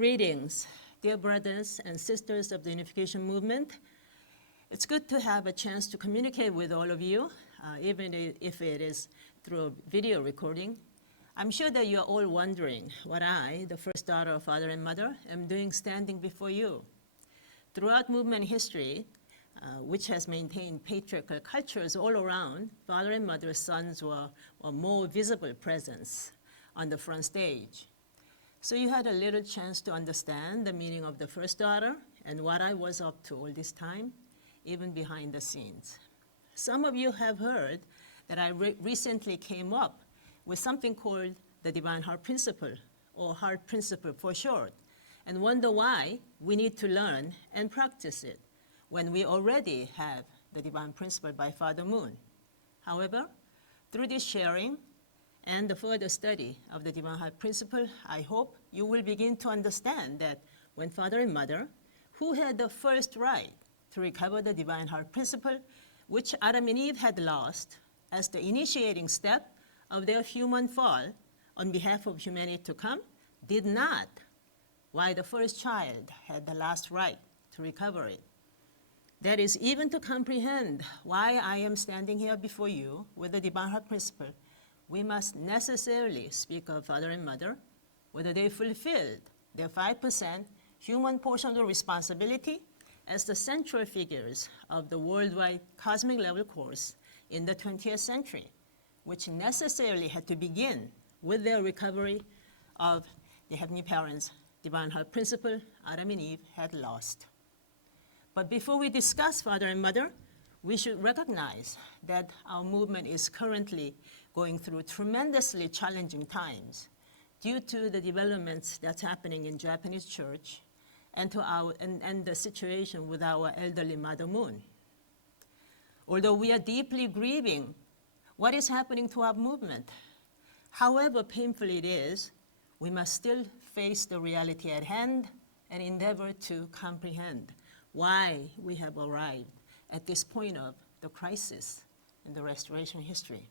Greetings, dear brothers and sisters of the Unification Movement. It's good to have a chance to communicate with all of you, even if it is through a video recording. I'm sure that you're all wondering what I, the first daughter of father and mother, am doing standing before you. Throughout movement history, which has maintained patriarchal cultures all around, father and mother sons were a more visible presence on the front stage. So you had a little chance to understand the meaning of the first daughter and what I was up to all this time, even behind the scenes. Some of you have heard that I recently came up with something called the Divine Heart Principle, or Heart Principle for short, and wonder why we need to learn and practice it when we already have the Divine Principle by Father Moon. However, through this sharing and the further study of the Divine Heart Principle, I hope you will begin to understand that when Father and Mother, who had the first right to recover the Divine Heart Principle, which Adam and Eve had lost as the initiating step of their human fall on behalf of humanity to come, did not, why the first child had the last right to recover it. That is, even to comprehend why I am standing here before you with the Divine Heart Principle, we must necessarily speak of father and mother, whether they fulfilled their 5% human portion of the responsibility as the central figures of the worldwide cosmic level course in the 20th century, which necessarily had to begin with their recovery of the Heavenly Parents' Divine Heart Principle Adam and Eve had lost. But before we discuss father and mother, we should recognize that our movement is currently going through tremendously challenging times due to the developments that's happening in Japanese church and the situation with our elderly Mother Moon. Although we are deeply grieving what is happening to our movement, however painful it is, we must still face the reality at hand and endeavor to comprehend why we have arrived at this point of the crisis in the restoration history.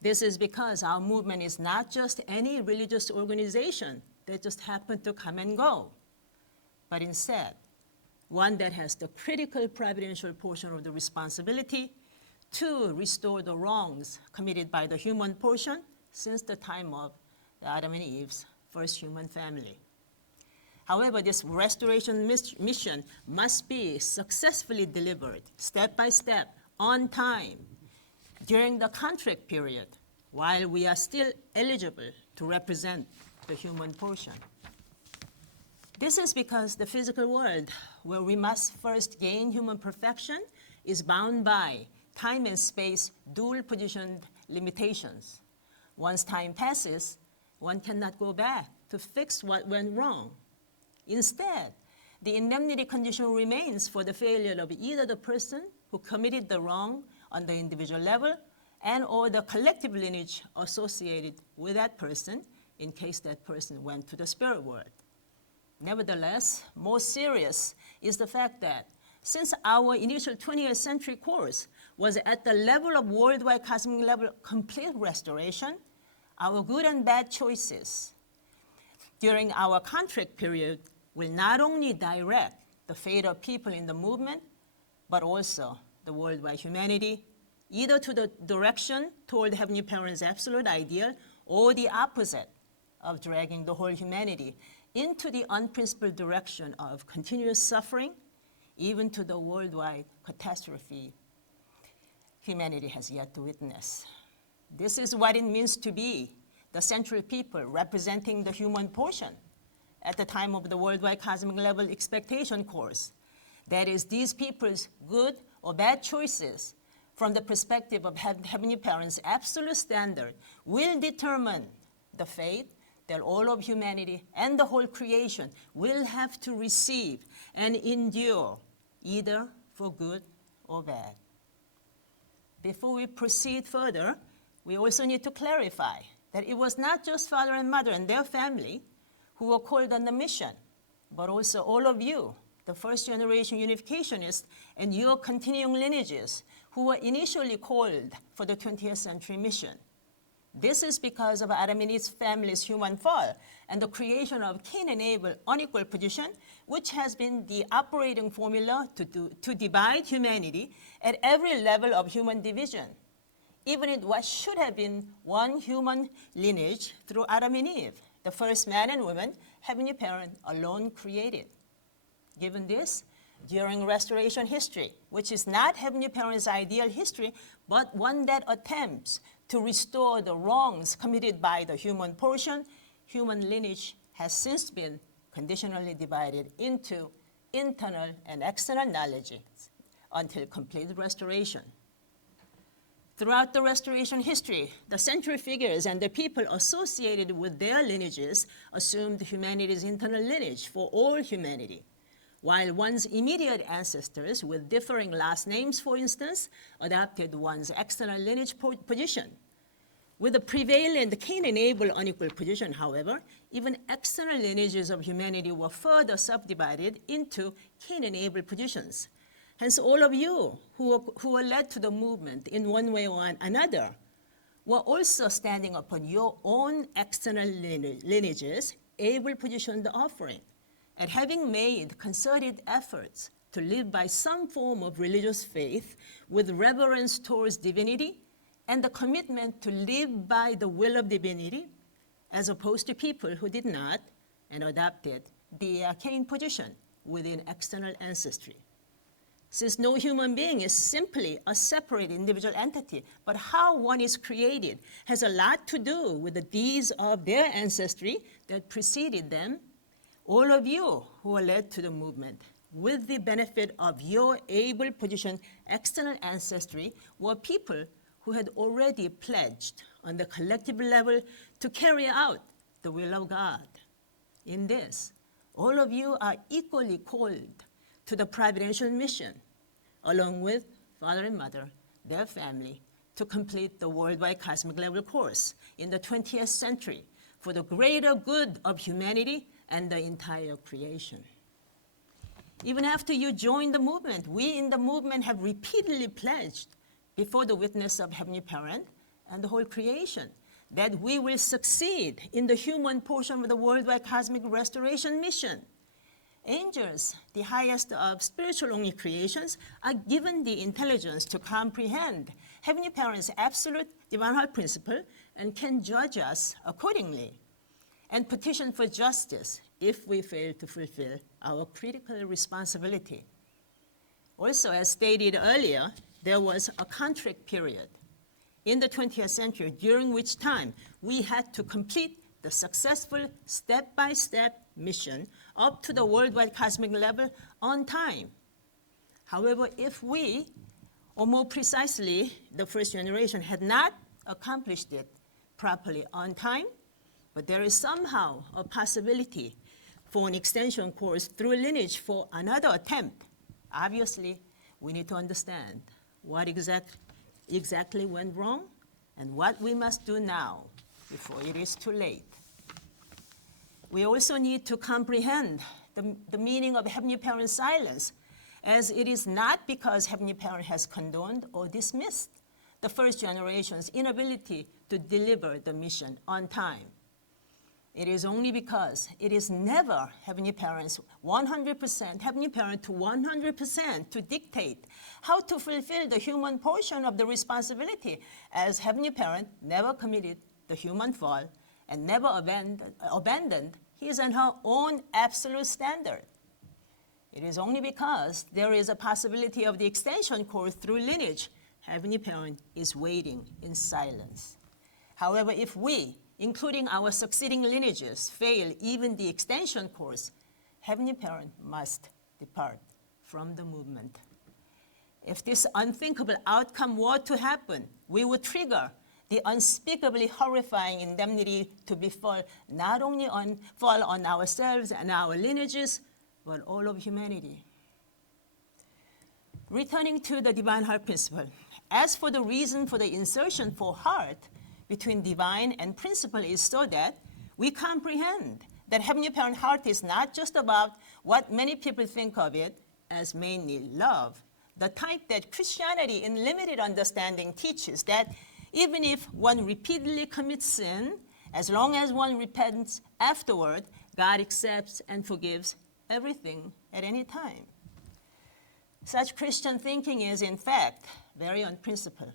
This is because our movement is not just any religious organization that just happened to come and go, but instead, one that has the critical providential portion of the responsibility to restore the wrongs committed by the human portion since the time of Adam and Eve's first human family. However, this restoration mission must be successfully delivered, step by step, on time, during the contract period, while we are still eligible to represent the human portion. This is because the physical world, where we must first gain human perfection, is bound by time and space dual-positioned limitations. Once time passes, one cannot go back to fix what went wrong. Instead, the indemnity condition remains for the failure of either the person who committed the wrong on the individual level and or the collective lineage associated with that person in case that person went to the spirit world. Nevertheless, more serious is the fact that since our initial 20th century course was at the level of worldwide cosmic level complete restoration, our good and bad choices during our contract period will not only direct the fate of people in the movement, but also the worldwide humanity, either to the direction toward Heavenly Parents' absolute ideal or the opposite of dragging the whole humanity into the unprincipled direction of continuous suffering, even to the worldwide catastrophe humanity has yet to witness. This is what it means to be the central people representing the human portion at the time of the worldwide cosmic level expectation course. That is, these people's good or bad choices from the perspective of Heavenly Parents' absolute standard will determine the fate that all of humanity and the whole creation will have to receive and endure, either for good or bad. Before we proceed further, we also need to clarify that it was not just father and mother and their family who were called on the mission, but also all of you, the first generation unificationists and your continuing lineages who were initially called for the 20th century mission. This is because of Adam and Eve's family's human fall and the creation of Cain and Abel unequal position, which has been the operating formula to divide humanity at every level of human division, even in what should have been one human lineage through Adam and Eve, the first man and woman Heavenly Parent alone created. Given this, during restoration history, which is not Heavenly Parent's ideal history, but one that attempts to restore the wrongs committed by the human portion, human lineage has since been conditionally divided into internal and external knowledge until complete restoration. Throughout the restoration history, the central figures and the people associated with their lineages assumed humanity's internal lineage for all humanity, while one's immediate ancestors with differing last names, for instance, adopted one's external lineage position. With the prevalent Cain and Abel unequal position, however, even external lineages of humanity were further subdivided into Cain and Abel positions. Hence, all of you who were led to the movement in one way or another were also standing upon your own external lineages, able positioned offering, and having made concerted efforts to live by some form of religious faith with reverence towards divinity and the commitment to live by the will of divinity, as opposed to people who did not and adopted the Cain position within external ancestry. Since no human being is simply a separate individual entity, but how one is created has a lot to do with the deeds of their ancestry that preceded them, all of you who are led to the movement with the benefit of your able positioned external ancestry were people who had already pledged on the collective level to carry out the will of God. In this, all of you are equally called to the providential mission, along with father and mother, their family, to complete the worldwide cosmic level course in the 20th century for the greater good of humanity and the entire creation. Even after you join the movement, we in the movement have repeatedly pledged before the witness of Heavenly Parent and the whole creation that we will succeed in the human portion of the worldwide cosmic restoration mission. Angels, the highest of spiritual-only creations, are given the intelligence to comprehend Heavenly Parent's absolute divine heart principle and can judge us accordingly and petition for justice if we fail to fulfill our critical responsibility. Also, as stated earlier, there was a contract period in the 20th century during which time we had to complete the successful step-by-step mission up to the worldwide cosmic level on time. However, if we, or more precisely, the first generation had not accomplished it properly on time, but there is somehow a possibility for an extension course through lineage for another attempt. Obviously, we need to understand what exactly went wrong and what we must do now before it is too late. We also need to comprehend the meaning of Heavenly Parent's silence, as it is not because Heavenly Parent has condoned or dismissed the first generation's inability to deliver the mission on time. It is only because it is never Heavenly Parent's 100%, Heavenly Parent to 100% to dictate how to fulfill the human portion of the responsibility, as Heavenly Parent never committed the human fall and never abandoned his and her own absolute standard. It is only because there is a possibility of the extension course through lineage, Heavenly Parent is waiting in silence. However, if we, including our succeeding lineages, fail even the extension course, Heavenly Parent must depart from the movement. If this unthinkable outcome were to happen, we would trigger the unspeakably horrifying indemnity to befall not only fall on ourselves and our lineages, but all of humanity. Returning to the divine heart principle, as for the reason for the insertion for heart between divine and principle is so that we comprehend that Heavenly Parent heart is not just about what many people think of it as mainly love, the type that Christianity in limited understanding teaches, that Even if one repeatedly commits sin, as long as one repents afterward, God accepts and forgives everything at any time. Such Christian thinking is, in fact, very unprincipled.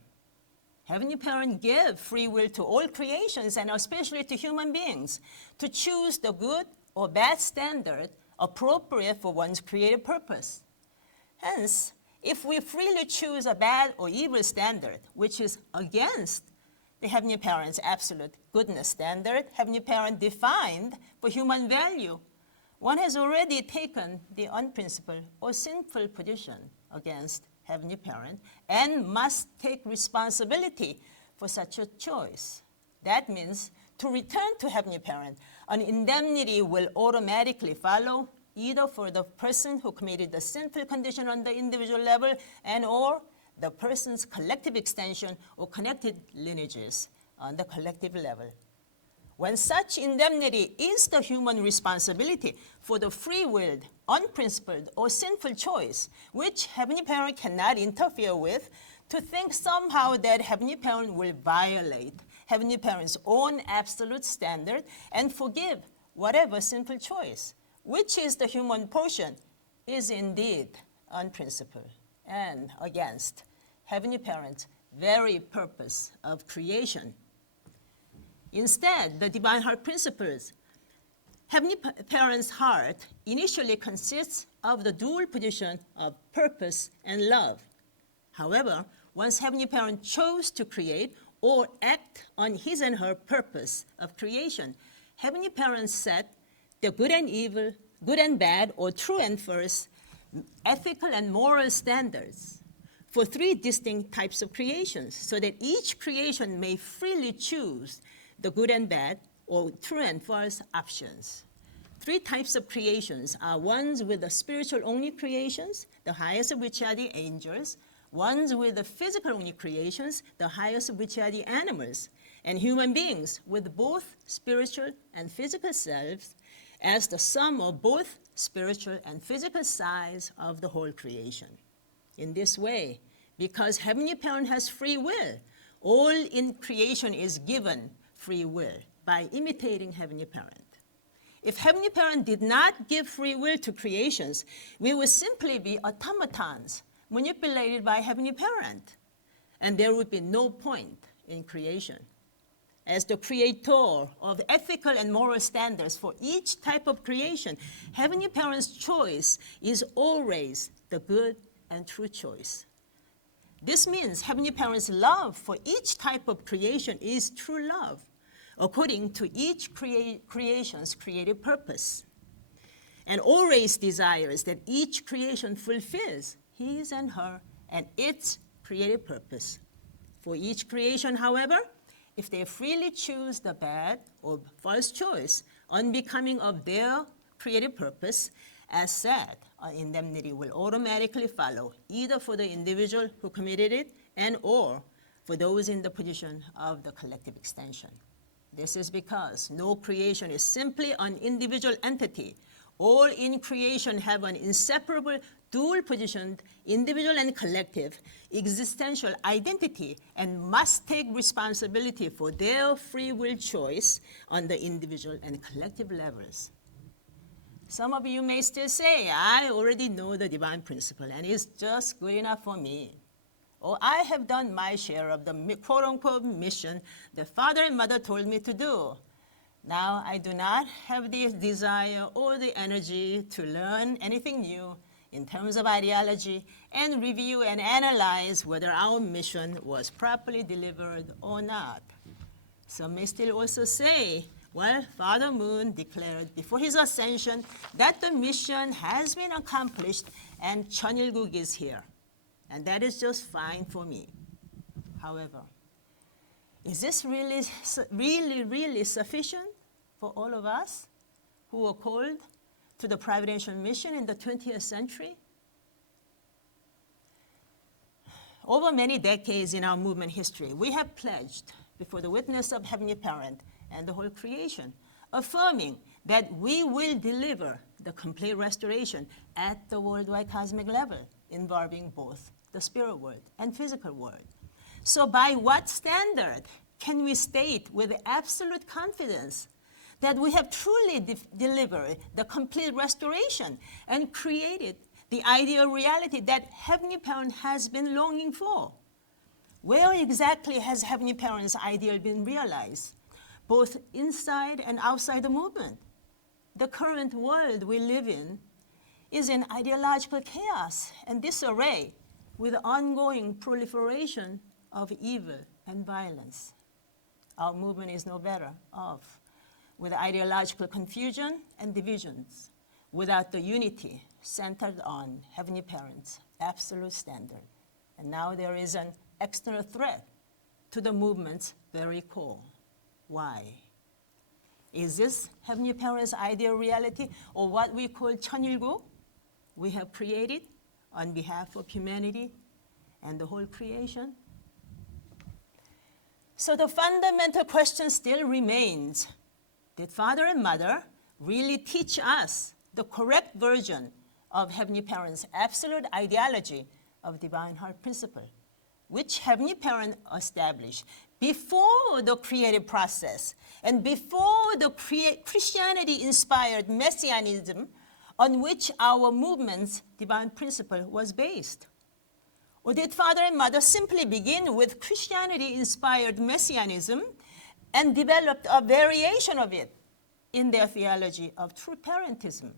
Heavenly Parent gave free will to all creations, and especially to human beings, to choose the good or bad standard appropriate for one's creative purpose. Hence, if we freely choose a bad or evil standard, which is against the Heavenly Parent's absolute goodness standard, Heavenly Parent defined for human value, one has already taken the unprincipled or sinful position against Heavenly Parent and must take responsibility for such a choice. That means to return to Heavenly Parent, an indemnity will automatically follow, either for the person who committed the sinful condition on the individual level and or the person's collective extension or connected lineages on the collective level. When such indemnity is the human responsibility for the free-willed, unprincipled, or sinful choice, which Heavenly Parent cannot interfere with, to think somehow that Heavenly Parent will violate Heavenly Parent's own absolute standard and forgive whatever sinful choice, which is the human portion, is indeed unprincipled and against Heavenly Parent's very purpose of creation. Instead, the divine heart principles, Heavenly Parent's heart initially consists of the dual position of purpose and love. However, once Heavenly Parent chose to create or act on his and her purpose of creation, Heavenly Parent set the good and evil, good and bad, or true and false, ethical and moral standards for three distinct types of creations, so that each creation may freely choose the good and bad, or true and false options. Three types of creations are ones with the spiritual-only creations, the highest of which are the angels, ones with the physical-only creations, the highest of which are the animals, and human beings with both spiritual and physical selves as the sum of both spiritual and physical sides of the whole creation. In this way, because Heavenly Parent has free will, all in creation is given free will by imitating Heavenly Parent. If Heavenly Parent did not give free will to creations, we would simply be automatons manipulated by Heavenly Parent, and there would be no point in creation. As the creator of ethical and moral standards for each type of creation, Heavenly Parent's choice is always the good and true choice. This means Heavenly Parent's love for each type of creation is true love, according to each creation's creative purpose, and always desires that each creation fulfills his and her and its creative purpose. For each creation, however, if they freely choose the bad or false choice unbecoming of their creative purpose, as said, an indemnity will automatically follow, either for the individual who committed it and or for those in the position of the collective extension. This is because no creation is simply an individual entity. All in creation have an inseparable, dual-positioned, individual and collective, existential identity and must take responsibility for their free will choice on the individual and collective levels. Some of you may still say, I already know the divine principle and it's just good enough for me. Or I have done my share of the quote-unquote mission that father and mother told me to do. Now I do not have the desire or the energy to learn anything new in terms of ideology and review and analyze whether our mission was properly delivered or not. Some may still also say, well, Father Moon declared before his ascension that the mission has been accomplished and Cheonilguk is here. And that is just fine for me. However, is this really sufficient for all of us who are called to the providential mission in the 20th century? Over many decades in our movement history, we have pledged before the witness of Heavenly Parent and the whole creation, affirming that we will deliver the complete restoration at the worldwide cosmic level, involving both the spirit world and physical world. So by what standard can we state with absolute confidence that we have truly delivered the complete restoration and created the ideal reality that Heavenly Parent has been longing for? Where exactly has Heavenly Parent's ideal been realized, both inside and outside the movement? The current world we live in is in ideological chaos and disarray with the ongoing proliferation of evil and violence. Our movement is no better off with ideological confusion and divisions without the unity centered on Heavenly Parent's absolute standard. And now there is an external threat to the movement's very core. Why? Is this Heavenly Parent's ideal reality, or what we call 천일국, we have created on behalf of humanity and the whole creation? So the fundamental question still remains: did Father and Mother really teach us the correct version of Heavenly Parent's absolute ideology of divine heart principle, which Heavenly Parent established before the creative process and before the Christianity-inspired Messianism on which our movement's divine principle was based? Or did Father and Mother simply begin with Christianity-inspired Messianism and developed a variation of it in their theology of true parentism,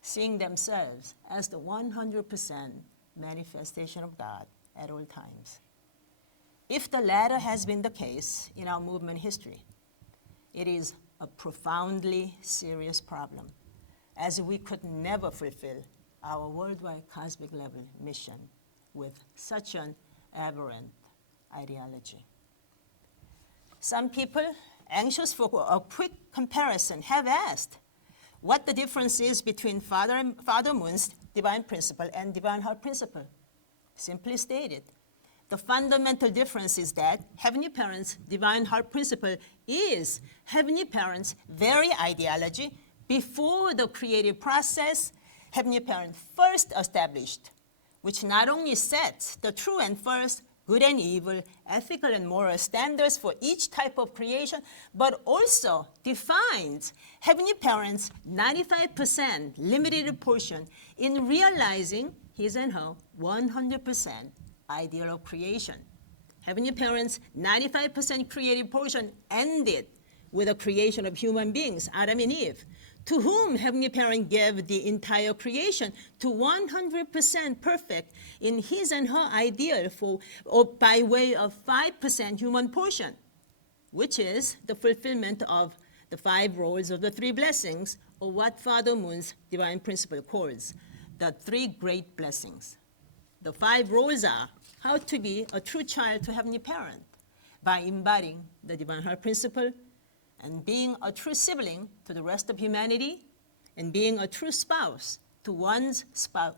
seeing themselves as the 100% manifestation of God at all times? If the latter has been the case in our movement history, it is a profoundly serious problem, as we could never fulfill our worldwide cosmic level mission with such an aberrant ideology. Some people, anxious for a quick comparison, have asked what the difference is between Father Moon's divine principle and divine heart principle. Simply stated, the fundamental difference is that Heavenly Parent's divine heart principle is Heavenly Parent's very ideology before the creative process Heavenly Parent first established, which not only sets the true and first good and evil, ethical and moral standards for each type of creation, but also defines Heavenly Parent's 95% limited portion in realizing his and her 100% ideal of creation. Heavenly Parent's 95% creative portion ended with the creation of human beings, Adam and Eve, to whom Heavenly Parent gave the entire creation to 100% perfect in his and her ideal by way of 5% human portion, which is the fulfillment of the 5 roles of the 3 blessings, or what Father Moon's divine principle calls the 3 great blessings. The 5 roles are how to be a true child to Heavenly Parent by embodying the divine heart principle, and being a true sibling to the rest of humanity, and being a true spouse to one's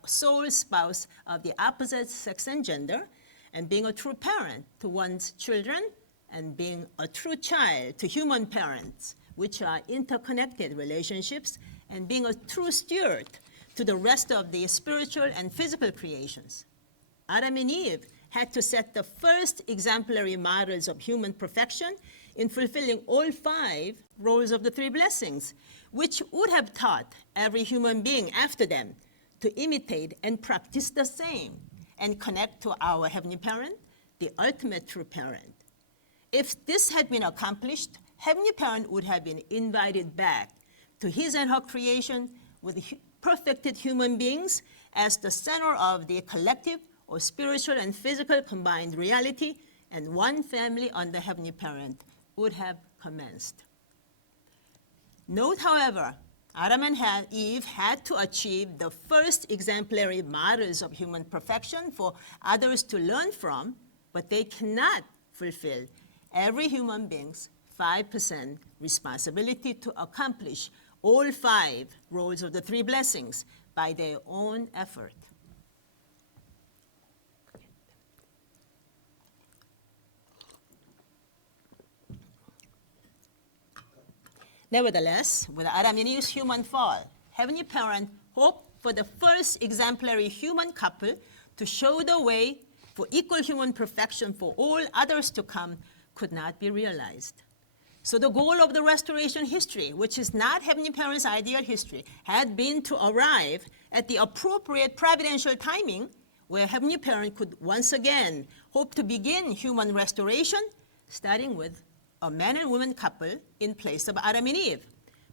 soul spouse of the opposite sex and gender, and being a true parent to one's children, and being a true child to human parents, which are interconnected relationships, and being a true steward to the rest of the spiritual and physical creations. Adam and Eve had to set the first exemplary models of human perfection in fulfilling all 5 roles of the 3 blessings, which would have taught every human being after them to imitate and practice the same and connect to our Heavenly Parent, the ultimate true parent. If this had been accomplished, Heavenly Parent would have been invited back to his and her creation with perfected human beings as the center of the collective or spiritual and physical combined reality, and one family under Heavenly Parent would have commenced. Note, however, Adam and Eve had to achieve the first exemplary models of human perfection for others to learn from, but they cannot fulfill every human being's 5% responsibility to accomplish all 5 roles of the 3 blessings by their own effort. Nevertheless, with Adam and Eve's human fall, Heavenly Parent hoped for the first exemplary human couple to show the way for equal human perfection for all others to come could not be realized. So the goal of the restoration history, which is not Heavenly Parents' ideal history, had been to arrive at the appropriate providential timing where Heavenly Parent could once again hope to begin human restoration, starting with a man and woman couple in place of Adam and Eve,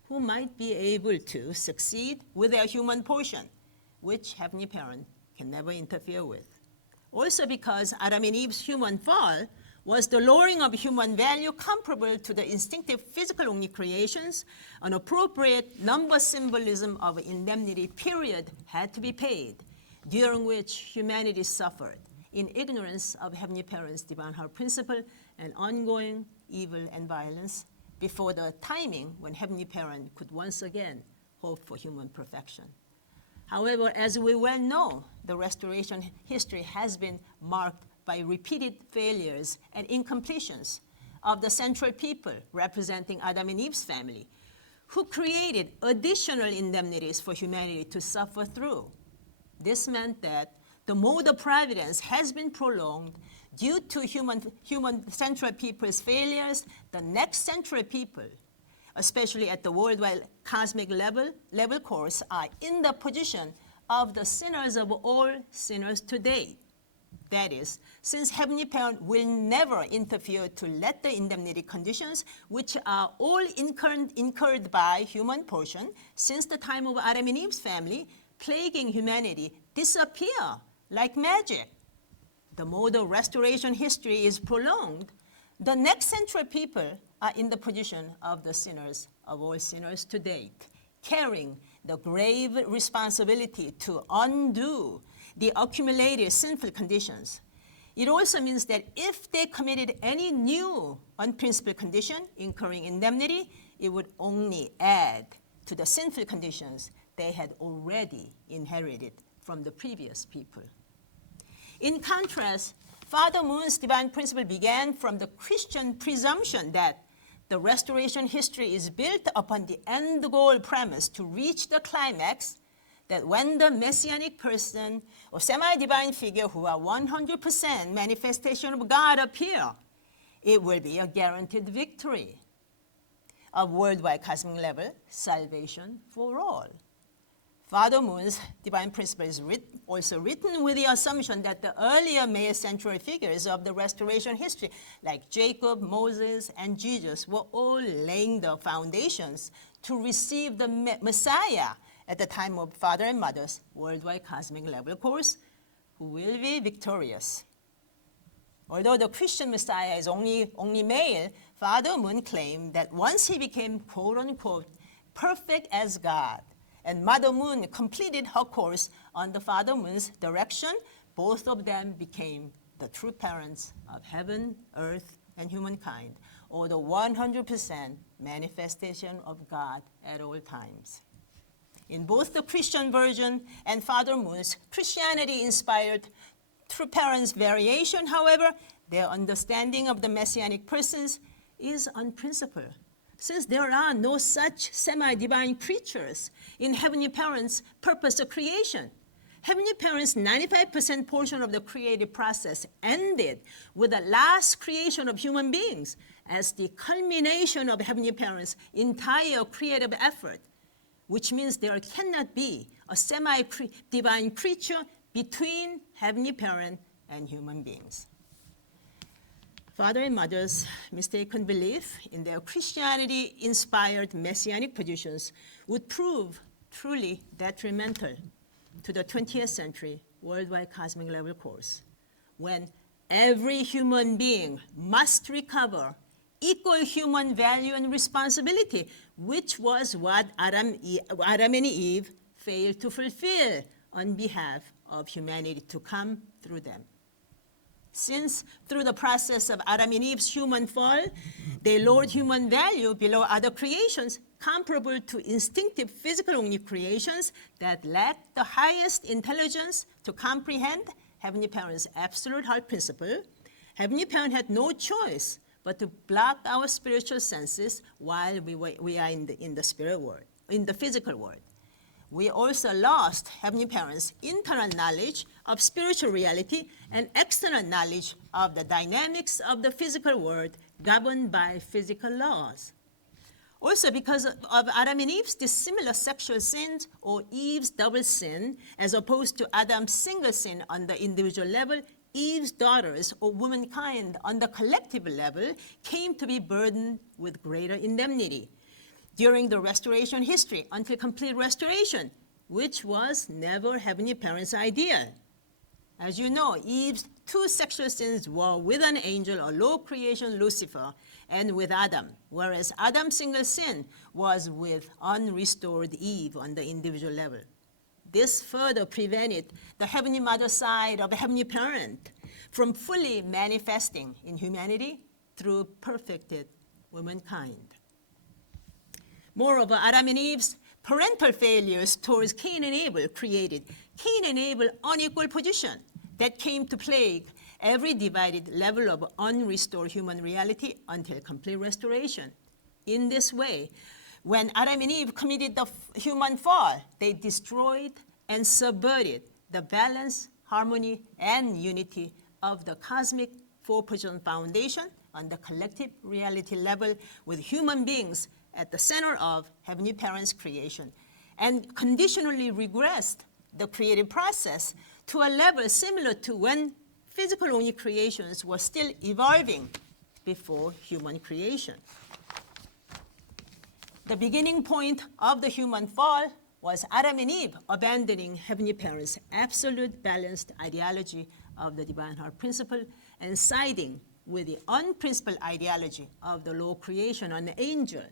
who might be able to succeed with their human portion, which Heavenly Parent can never interfere with. Also because Adam and Eve's human fall was the lowering of human value comparable to the instinctive physical-only creations, an appropriate number symbolism of indemnity period had to be paid, during which humanity suffered in ignorance of Heavenly Parent's divine heart principle and ongoing evil and violence before the timing when Heavenly Parent could once again hope for human perfection. However, as we well know, the restoration history has been marked by repeated failures and incompletions of the central people representing Adam and Eve's family, who created additional indemnities for humanity to suffer through. This meant that the mode of providence has been prolonged due to human central people's failures. The next central people, especially at the worldwide cosmic level course, are in the position of the sinners of all sinners today. That is, since Heavenly Parent will never interfere to let the indemnity conditions, which are all incurred by human portion since the time of Adam and Eve's family, plaguing humanity, disappear like magic. The mode of restoration history is prolonged. The next century people are in the position of the sinners of all sinners to date, carrying the grave responsibility to undo the accumulated sinful conditions. It also means that if they committed any new unprincipled condition incurring indemnity, it would only add to the sinful conditions they had already inherited from the previous people. In contrast, Father Moon's divine principle began from the Christian presumption that the restoration history is built upon the end goal premise to reach the climax, that when the Messianic person or semi-divine figure who are 100% manifestation of God appear, it will be a guaranteed victory of worldwide cosmic level salvation for all. Father Moon's divine principle is also written with the assumption that the earlier male century figures of the restoration history, like Jacob, Moses, and Jesus, were all laying the foundations to receive the Messiah at the time of Father and Mother's worldwide cosmic level course, who will be victorious. Although the Christian Messiah is only male, Father Moon claimed that once he became quote-unquote perfect as God, and Mother Moon completed her course under Father Moon's direction, both of them became the true parents of heaven, earth, and humankind, or the 100% manifestation of God at all times. In both the Christian version and Father Moon's Christianity-inspired true parents variation, however, their understanding of the Messianic persons is unprincipled, since there are no such semi-divine creatures in Heavenly Parent's purpose of creation. Heavenly Parent's 95% portion of the creative process ended with the last creation of human beings as the culmination of Heavenly Parent's entire creative effort, which means there cannot be a semi-divine creature between Heavenly Parent and human beings. Father and Mother's mistaken belief in their Christianity-inspired Messianic positions would prove truly detrimental to the 20th century worldwide cosmic level course, when every human being must recover equal human value and responsibility, which was what Adam and Eve failed to fulfill on behalf of humanity to come through them. Since through the process of Adam and Eve's human fall, they lowered human value below other creations comparable to instinctive physical-only creations that lacked the highest intelligence to comprehend Heavenly Parent's absolute heart principle, Heavenly Parent had no choice but to block our spiritual senses while we are in the spirit world, in the physical world. We also lost Heavenly Parent's internal knowledge of spiritual reality and external knowledge of the dynamics of the physical world governed by physical laws. Also, because of Adam and Eve's dissimilar sexual sins, or Eve's double sin, as opposed to Adam's single sin on the individual level, Eve's daughters, or womankind, on the collective level, came to be burdened with greater indemnity during the restoration history until complete restoration, which was never Heavenly Parents' ideal. As you know, Eve's two sexual sins were with an angel or low creation, Lucifer, and with Adam, whereas Adam's single sin was with unrestored Eve on the individual level. This further prevented the Heavenly Mother side of the Heavenly Parent from fully manifesting in humanity through perfected womankind. Moreover, Adam and Eve's parental failures towards Cain and Abel created Cain and Abel unequal position that came to plague every divided level of unrestored human reality until complete restoration. In this way, when Adam and Eve committed the human fall, they destroyed and subverted the balance, harmony, and unity of the cosmic four-position foundation on the collective reality level, with human beings at the center of Heavenly Parents' creation, and conditionally regressed the creative process to a level similar to when physical-only creations were still evolving before human creation. The beginning point of the human fall was Adam and Eve abandoning Heavenly Parents' absolute balanced ideology of the divine heart principle and siding with the unprincipled ideology of the low creation on the angel,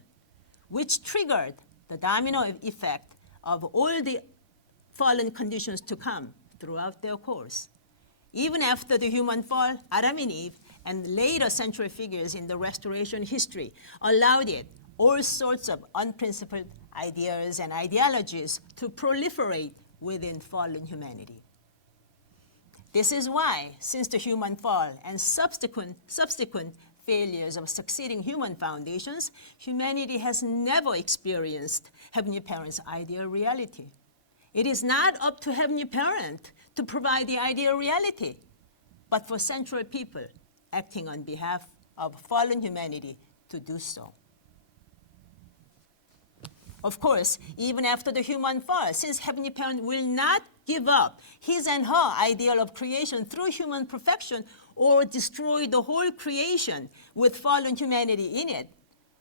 which triggered the domino effect of all the fallen conditions to come throughout their course. Even after the human fall, Adam and Eve and later central figures in the restoration history allowed it all sorts of unprincipled ideas and ideologies to proliferate within fallen humanity. This is why, since the human fall and subsequent failures of succeeding human foundations, humanity has never experienced Heavenly Parents' ideal reality. It is not up to Heavenly Parent to provide the ideal reality, but for central people acting on behalf of fallen humanity to do so. Of course, even after the human fall, since Heavenly Parent will not give up his and her ideal of creation through human perfection or destroy the whole creation with fallen humanity in it,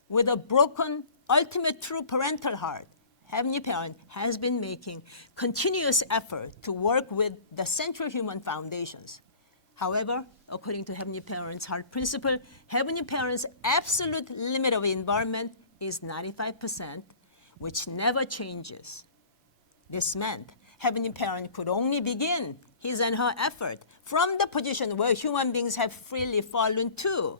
with a broken, ultimate true parental heart, Heavenly Parent has been making continuous effort to work with the central human foundations. However, according to Heavenly Parent's heart principle, Heavenly Parent's absolute limit of involvement is 95%, which never changes. This meant Heavenly Parent could only begin his and her effort from the position where human beings have freely fallen to,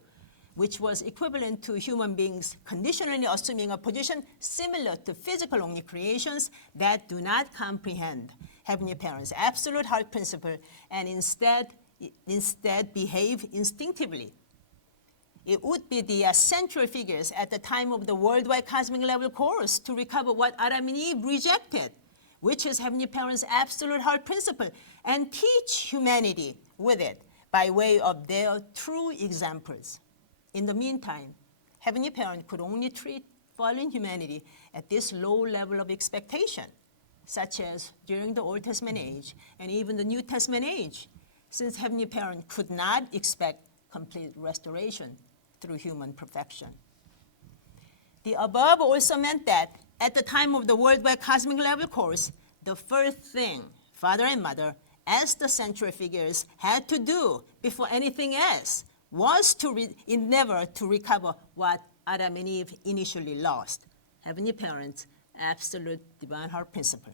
which was equivalent to human beings conditionally assuming a position similar to physical-only creations that do not comprehend Heavenly Parent's absolute heart principle and instead behave instinctively. It would be the central figures at the time of the worldwide cosmic level course to recover what Adam and Eve rejected, which is Heavenly Parent's absolute heart principle, and teach humanity with it by way of their true examples. In the meantime, Heavenly Parent could only treat fallen humanity at this low level of expectation, such as during the Old Testament age and even the New Testament age, since Heavenly Parent could not expect complete restoration through human perfection. The above also meant that at the time of the worldwide cosmic level course, the first thing Father and Mother, as the central figures, had to do before anything else was to endeavor to recover what Adam and Eve initially lost, Heavenly Parent's absolute divine heart principle.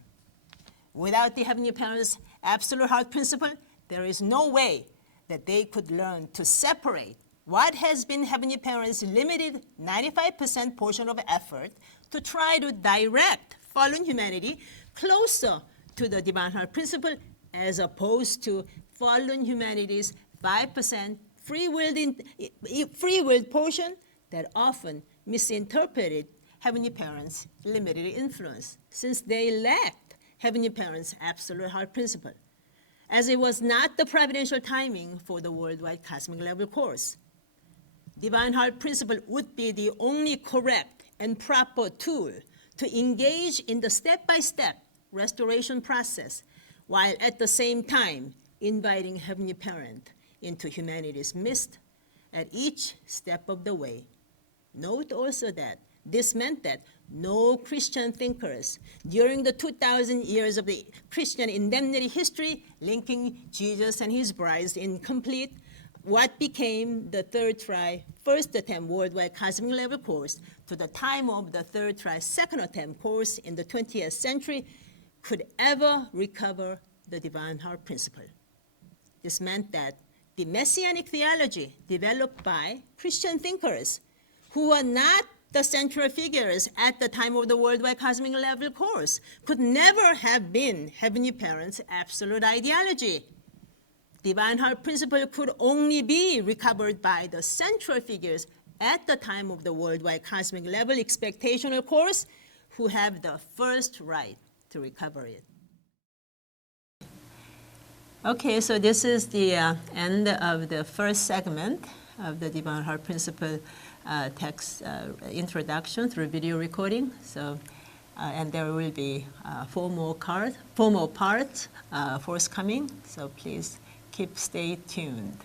Without the Heavenly Parent's absolute heart principle, there is no way that they could learn to separate what has been Heavenly Parent's limited 95% portion of effort to try to direct fallen humanity closer to the divine heart principle, as opposed to fallen humanity's 5% free-willed portion that often misinterpreted Heavenly Parent's limited influence, since they lacked Heavenly Parent's absolute heart principle. as it was not the providential timing for the worldwide cosmic level course. Divine heart principle would be the only correct and proper tool to engage in the step-by-step restoration process, while at the same time inviting Heavenly Parent into humanity's midst at each step of the way. Note also that this meant that no Christian thinkers during the 2,000 years of the Christian indemnity history linking Jesus and his brides in complete what became the third try, first attempt worldwide cosmic level course to the time of the third try, second attempt course in the 20th century could ever recover the divine heart principle. This meant that the Messianic theology developed by Christian thinkers who were not the central figures at the time of the worldwide cosmic level course could never have been Heavenly Parent's absolute ideology. Divine heart principle could only be recovered by the central figures at the time of the worldwide cosmic level expectational course who have the first right to recover it. Okay, so this is the end of the first segment of the Divine Heart Principle text introduction through video recording. So, and there will be four more parts forthcoming. So please stay tuned.